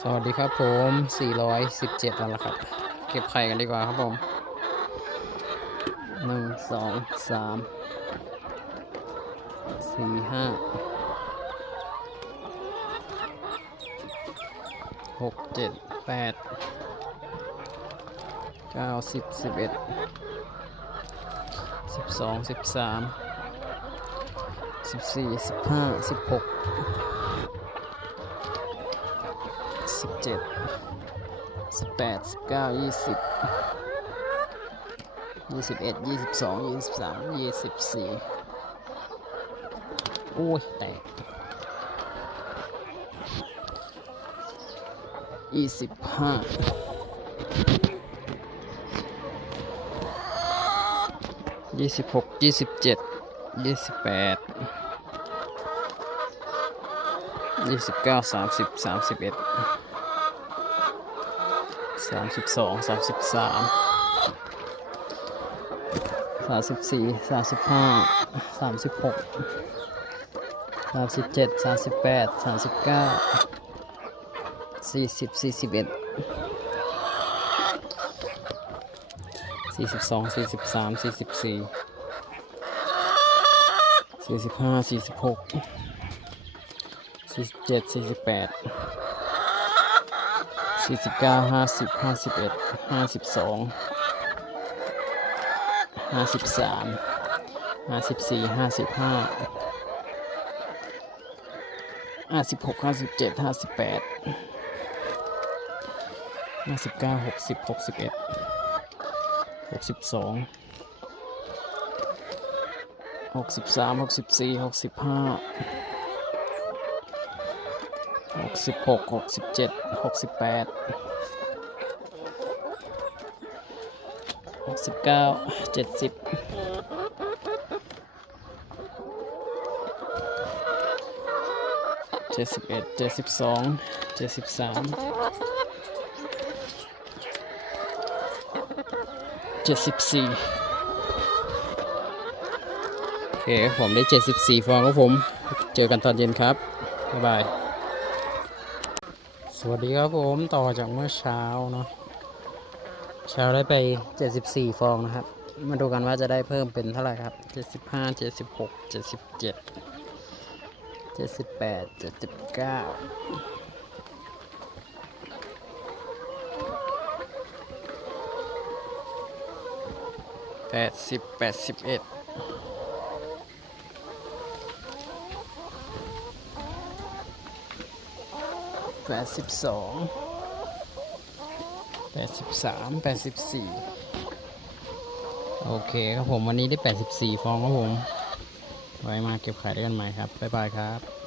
สวัสดีครับผม 417 แล้วล่ะครับ เก็บไข่กันดีกว่าครับผมหนึ่งสองสามสี่ห้าหกเจ็ดแปดเก้า สิบเจ็ดสิบแปดสิบเก้ายี่สิบยี่สิบเอ็ดยี่สิบสองยี่สิบสามยี่สิบสี่โอ้ย แตกยี่สิบห้ายี่สิบหกยี่สิบเจ็ดยี่สิบแปดยี่สิบเก้าสามสิบสามสิบเอ็ด สามสิบสองสามสิบสามสามสิบสี่สามสิบห้าสามสิบหกสามสิบเจ็ดสามสิบแปดสามสิบเก้าสี่สิบสี่สิบเอ็ดสี่สิบสองสี่สิบสามสี่สิบสี่สี่สิบห้าสี่สิบหกสี่สิบเจ็ดสี่สิบแปด สี่สิบเก้าห้าสิบห้าสิบเอ็ดห้าสิบสองห้าสิบสามห้าสิบสี่ห้าสิบห้าห้าสิบหกห้าสิบเจ็ดห้าสิบแปดห้าสิบเก้าหกสิบหกสิบเอ็ดหกสิบสองหกสิบสามหกสิบสี่หกสิบห้า หกสิบหกหกสิบเจ็ดหกสิบแปดหกสิบเก้าเจ็ดสิบเจ็ดสิบเอ็ดเจ็ดสิบสองเจ็ดสิบสามเจ็ดสิบสี่โอเคผมได้เจ็ดสิบสี่ฟองครับผม เจอกันตอนเย็นครับ บ๊ายบาย วัสดีครับผมต่อจากเมื่อเช้าเนาะเช้าได้ไป 74 ฟองนะครับ มาดูกันว่าจะได้เพิ่มเป็นเท่าไหร่ครับ 75 76 77 78 79 80 81แปดสิบ สองแปดสิบสามแปดสิบสี่โอเคครับผมวันนี้ได้แปดสิบสี่ฟองครับผม ไว้มาเก็บขายด้วยกันใหม่ครับ บ๊ายบายครับ